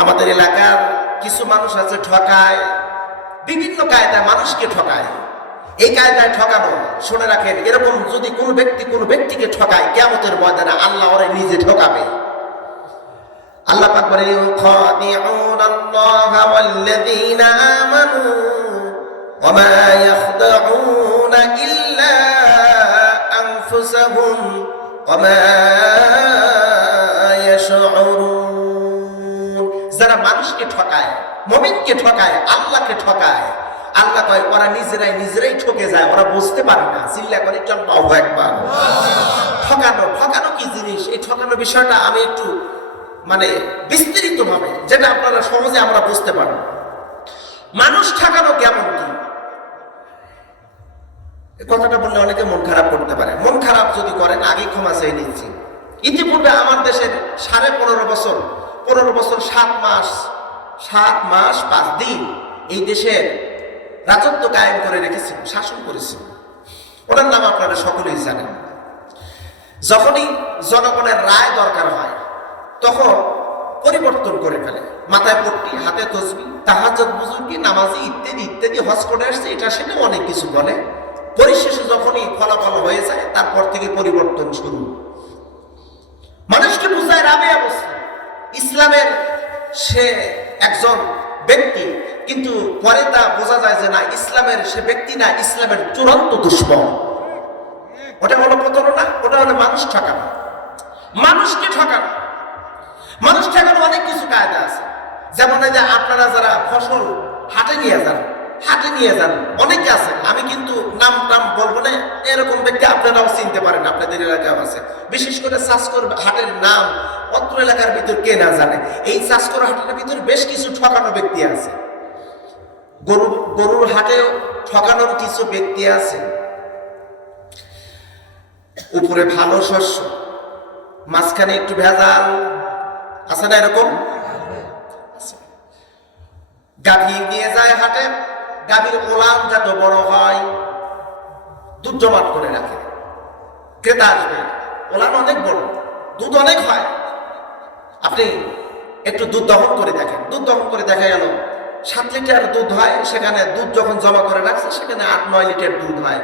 আমাদের এলাকার কিছু মানুষ আছে ঠকায়, বিভিন্ন কায়দায় মানুষকে ঠকায়। এই কায়দায় ঠকানো, শুনে রাখেন, এরকম যদি কোনো ব্যক্তি কোনো ব্যক্তিকে ঠকায় কেমতের ময়দানে আল্লাহ ওরে নিজে ঠকাবে। আল্লাহ পাক ইল্লা আনফুসাহুম ইয়াশউরুন মানুষকে ঠকায়, মুমিনকে ঠকায়, আল্লাহকে ঠকায়। আল্লাহ কয়, ওরা নিজেরাই নিজেরাই ঠকে যায়, ওরা বুঝতে পারে না। চিল্লা করে পাও একবার ঠকানো ঠকানো কি জিনিস? এই ঠকানো বিষয়টা আমি একটু মানে বিস্তারিত ভাবে যেটা আপনারা সহজে আমরা বুঝতে পারব। মানুষ ঠকানো কেমন কি? কথাটা বললে অনেকে মন খারাপ করতে পারে। মন খারাপ যদি করেন, আগে ক্ষমা চেয়ে নিচ্ছি। ইতিপূর্বে আমার দেশের সাড়ে পনেরো বছর পনেরো বছর, সাত মাস সাত মাস, পাঁচ দিন এই দেশের রাজত্ব কায়েম করে রেখেছিল, শাসন করেছিল। ওনার নাম আপনারা সকলেই জানেন। যখনই জনগণের রায় দরকার হয়, তখন পরিবর্তন করে ফেলে। মাথায় পট্টি, হাতে তসবি তাহাজত বুজুর্গি, নামাজি ইত্যাদি ইত্যাদি, হজ করে আসছে, এটা সেটা অনেক কিছু বলে। পরিশেষে যখনই ফলাফল হয়ে যায়, তারপর থেকে পরিবর্তন শুরু। মানুষকে বুঝায় রাবে অবস্থা ইসলামের সে একজন ব্যক্তি, কিন্তু পরে তা বোঝা যায় যে না, ইসলামের সে ব্যক্তি না, ইসলামের চূড়ান্ত দুশ্মন। ওটা হলো প্রতারণা, ওটা হলো মানুষ ঠকানো। মানুষকে ঠকানো। মানুষ ঠকানো অনেক কিছু কায়দা আছে। যেমন এই যে আপনারা যারা ফসল হাটে নিয়ে যান হাটে নিয়ে যান। অনেকে আছে, আমি কিন্তু নাম টাম বলব না, এরকম ব্যক্তি আপনারাও চিনতে পারেন, আপনাদের এলাকাও আছে। বিশেষ করে চাষকর হাটের নাম অত্র এলাকার ভিতর কে না জানে। এই চাষকর হাটের ভিতর বেশ কিছু ঠকানো ব্যক্তি আছে। গরু, গরুর হাটেও ঠকানোর কিছু ব্যক্তি আছে। উপরে ভালো শস্য, মাঝখানে একটু ভেজাল, আছে না এরকম। গাভী নিয়ে যায় হাটে। গাভীর ওলান যত বড় হয় দুধ জমাট করে রাখে। ক্রেতা আসবে ওলান অনেক বড়, দুধ অনেক হয়। আপনি একটু দুধ দহন করে দেখেন। দুধ দহন করে দেখা গেল, সাত লিটার দুধ হয়, সেখানে দুধ যখন জমা করে রাখছে, সেখানে আট, নয় লিটার দুধ হয়।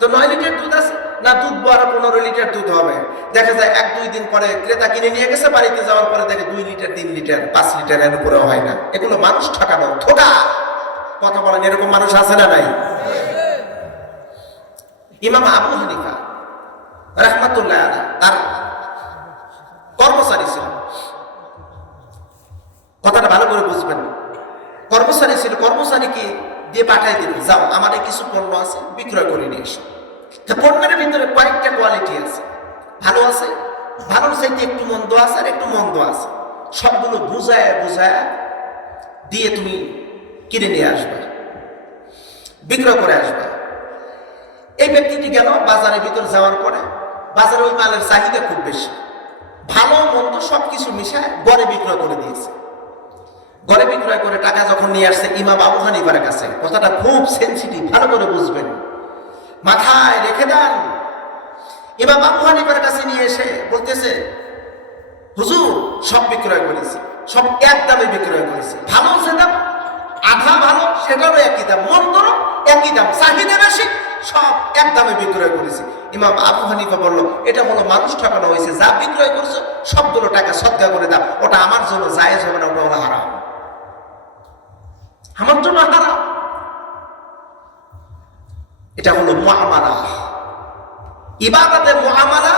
তো নয় লিটার দুধ আছে? না, দুধ বড় পনেরো লিটার দুধ হবে। দেখা যায় এক, দুই দিন পরে ক্রেতা কিনে নিয়ে গেছে, বাড়িতে যাওয়ার পরে দেখে দুই লিটার, তিন লিটার, পাঁচ লিটার এর উপরেও হয় না। এগুলো মানুষ ঠকানো, ঠোকা। কথা বলেন, এরকম মানুষ আছে না নাই? ইমাম আবু হানিফা, রহমাতুল্লাহ তার কর্মচারী ছিল। কথাটা ভালো করে বুঝবেন কর্মচারী ছিল, কর্মচারীকে দিয়ে পাঠাই দিল, যাও আমার কিছু পণ্য আছে, বিক্রয় করে নিয়ে এসো। পণ্যের ভিতরে কয়েকটা কোয়ালিটি আছে। ভালো আছে, ভালোর চাইতে একটু মন্দ আছে আর একটু মন্দ আছে। সবগুলো বুঝায় বুঝায় দিয়ে তুমি কিনে নিয়ে আসবে, বিক্রয় করে আসবে। এই ব্যক্তিটি গেল বাজারের ভিতর যাওয়ার পরে, বাজারে ওই মালের চাহিদা খুব বেশি। ভালো মন্দ সবকিছু মিশায় গড়ে বিক্রয় করে দিয়েছে। গড়ে বিক্রয় করে টাকা যখন নিয়ে আসছে ইমাম আবু হানিফার কাছে, কথাটা খুব সেন্সিটিভ ভালো করে বুঝবেন। মাথায় রেখে দেন। ইমাম আবু হানিফার কাছে নিয়ে এসে বলতেছে, হুজুর, সব বিক্রয় করেছি, সব এক দামে বিক্রয় করেছি। ভালো যে দাম আধা ভালো, সেটারও একই দাম। মন্দরও একই দাম। চাহিদা বেশি, সব এক দামে বিক্রয় করেছি। ইমাম আবু হানিফা বলল, এটা হলো মানুষ ঠকানো হয়েছে। যা বিক্রয় করছ, সবগুলো টাকা সদ্গা করে দাও। ওটা আমার জন্য জায়েজ হবে না, ওটা হলো হারাম। আমার জন্য হারাম। এটা হলো মুআমালা। ইবাদতের মুআমালা,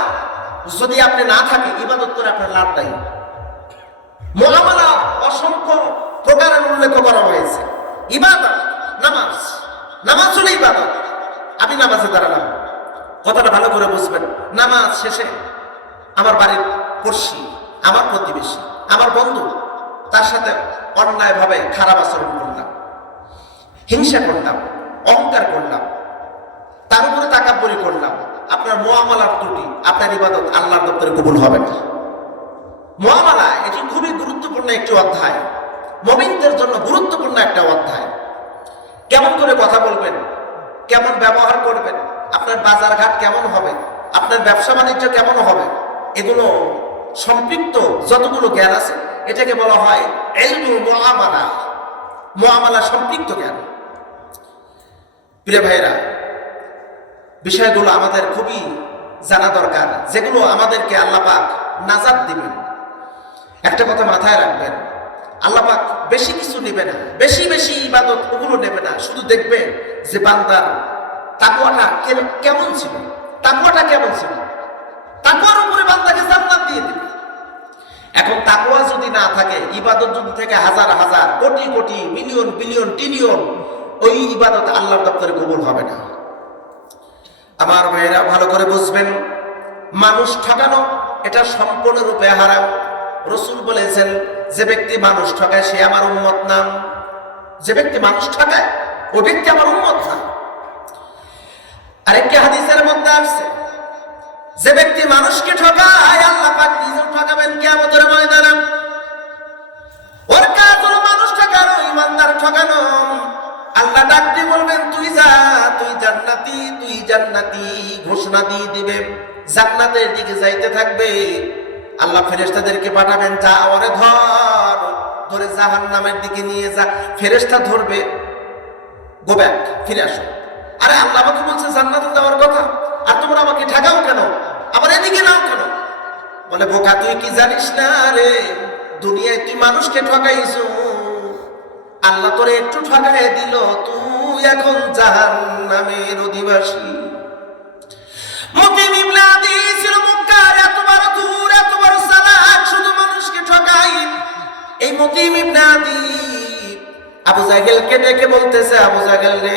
যদি আপনি না থাকে, ইবাদত করে আপনার লাভ নাই। মুআমালা অসংখ্য প্রকারের উল্লেখ করা হয়েছে। ইবাদত, নামাজ। নামাজ হলো ইবাদত। আমি নামাজে দাঁড়ালাম। কথাটা ভালো করে বুঝবেন। নামাজ শেষে আমার বাড়ির পড়শি, আমার প্রতিবেশী, আমার বন্ধু, তার সাথে অন্যায়ভাবে খারাপ আচরণ করলাম, হিংসা করলাম, অহংকার করলাম, তার উপরে তাকাব্বরি করলাম। আপনার মোয়ামালার ত্রুটি, আপনার ইবাদত আল্লাহর দপ্তরে কবুল হবে না। মোয়ামালা এটি খুবই গুরুত্বপূর্ণ একটি অধ্যায়। মমিনদের জন্য গুরুত্বপূর্ণ একটা অধ্যায়। কেমন করে কথা বলবেন? কেমন ব্যবহার করবেন? আপনার বাজারঘাট কেমন হবে? আপনার ব্যবসা বাণিজ্য কেমন হবে? এগুলো সম্পৃক্ত যতগুলো জ্ঞান আছে, এটাকে বলা হয় মহামালা। মোয়ামালা সম্পৃক্ত জ্ঞান। প্রিয় ভাইরা বিষয়গুলো আমাদের খুবই জানা দরকার। যেগুলো আমাদেরকে আল্লাপাক নাজাদ দিবেন। একটা কথা মাথায় রাখবেন আল্লাপাক বেশি কিছু নেবে না, বেশি বেশি ইবাদত ওগুলো নেবে না, শুধু দেখবে যে বান্দার তাকুয়াটা কেমন ছিল তাকুয়াটা কেমন ছিল। তাকুয়ার উপরে বান্দাকে জান্নাত দিয়ে দেবে। এখন তাকুয়া যদি না থাকে, ইবাদত যদি থেকে হাজার হাজার, crore crore, million, billion trillion ওই ইবাদত আল্লাহর দপ্তরে কবুল হবে না। আমার ভাইয়েরা, ভালো করে বুঝবেন, মানুষ ঠকানো এটা সম্পূর্ণরূপে হারাম। রসুল বলেছেন, যে ব্যক্তি মানুষ ঠকায় সে আমার উন্মত নাম যে ব্যক্তি মানুষ ঠকায় ও ব্যক্তি আমার উন্মত না। আরেকটি হাদিসের মধ্যে আসছে, যে ব্যক্তি মানুষকে ঠকায়, আল্লাহ পাক নিজেও ঠকাবেন কিয়ামতের ময়দানে। ওর কাজ হলো মানুষ ঠকানো, ইমানদার ঠকানো। আল্লাহ ডাক দিয়ে বলবেন, তুই যা, তুই জান্নাতি তুই জান্নাতি, ঘোষণা দিয়ে দিবে। জান্নাতের দিকে যাইতে থাকবে আল্লাহ ফেরেশতাদেরকে পাঠাবেন, যা ওরে ধর, ধরে জাহান্নামের দিকে নিয়ে যা। ফেরেশতা ধরবে, গো ব্যাক ফিরে আসো। আরে আল্লাহ আমাকে বলছে, জান্নাতে যাওয়ার কথা? আর তোমরা আমাকে ঠেকাও কেন? আবার এদিকে নাও কেন? বলে, বোকা, তুই কি জানিস না রে? দুনিয়ায় তুই মানুষকে ঠকাইছ। আল্লাহ তোরে একটু ঠকাই দিল, তুই এখন জাহান নামের অধিবাসী। মুতিম ইবনে আদি ছিল মক্কার, এত বড় দূর এই মুতিম ইবনে আদি। আবু জাহেলকে ডেকে বলতেছে, আবু জাহেল রে,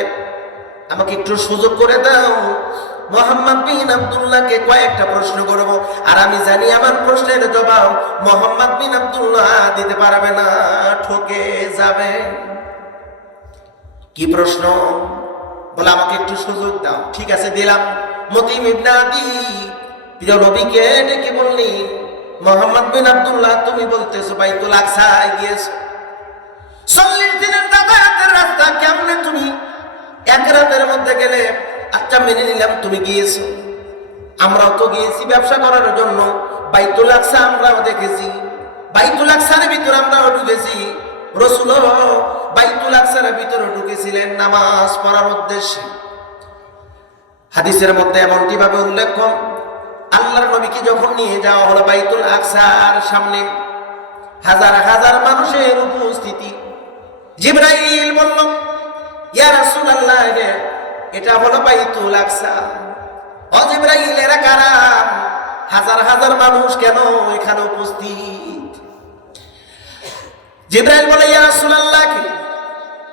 আমাকে একটু সুযোগ করে দাও। মোহাম্মদ বিন আব্দুল্লাহকে কয়েকটা প্রশ্ন করব। আর আমি জানি আমার প্রশ্নের জবাব মোহাম্মদ বিন আব্দুল্লাহ দিতে পারবে না, ঠকে যাবে। কি প্রশ্ন? বলে, আমাকে একটু সুযোগ দাও। ঠিক আছে, দিলাম। মতিম ইবনে আদি। প্রিয় নবীকে ডেকে বললি মোহাম্মদ বিন আব্দুল্লাহ, তুমি বলতেছো বাইতুল আকসায় গিয়েছো। চল্লিশ দিনের যাতায়াতের রাস্তা কেমনে তুমি? এক রাতের মধ্যে গেলে আচ্ছা মেনে নিলাম, তুমি গিয়েছো। আমরাও তো গিয়েছি ব্যবসা করার জন্য। বাইতুল আকসা আমরাও দেখেছি। বাইতুল আকসার ভিতরে আমরাও ঢুকেছি। রসুল বাইতুল আকসার ভিতরে ঢুকেছিলেন নামাজ পড়ার উদ্দেশ্যে। হাদিসের মধ্যে এমনটি ভাবে উল্লেখ আল্লাহর নবীকে যখন নিয়ে যাওয়া হলো বাইতুল আকসার সামনে, হাজার হাজার মানুষের উপস্থিতি। জিব্রাইল বলল, ইয়া রাসূলুল্লাহ, এটা হলো বাইতুল আকসা। ও জিব্রাইল, এরা কারা? হাজার হাজার মানুষ কেন এখানে উপস্থিত? জিব্রাইল বলে, ইয়া রাসূলুল্লাহ কি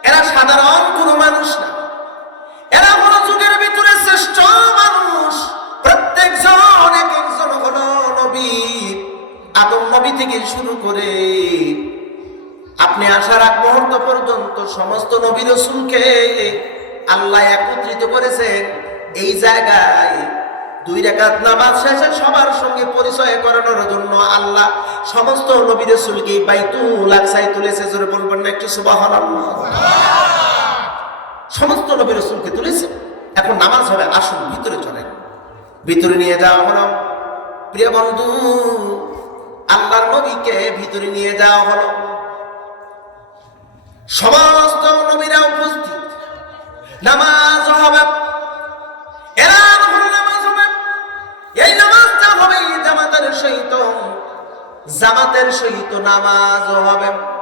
এরা সাধারণ কোনো মানুষ না। এরা হলো যুগের ভিতরে শ্রেষ্ঠ মানুষ। আপনি আসার আগ মুহূর্ত পর্যন্ত সমস্ত নবী রসুলকে আল্লাহ একত্রিত করেছেন এই জায়গায় দুই রেখাত নামাজ শেষে সবার সঙ্গে পরিচয় করানোর জন্য আল্লাহ সমস্ত নবী রসুলকে বাইতুল তুলেছে জোরে বলবেন না একটু সুবহানাল্লাহ। সমস্ত নবী রসুলকে তুলেছে। এখন নামাজ হবে, আসুন, ভিতরে চলেন। ভিতরে নিয়ে যাওয়া হলো। প্রিয় বন্ধু, আল্লাহর নবীকে ভিতরে নিয়ে যাওয়া হলো। সমস্ত নবীরা উপস্থিত। নামাজ হবে। নামাজ হবে, এই নামাজটা হবে জামাতের সহিত। জামাতের সহিত নামাজ হবে।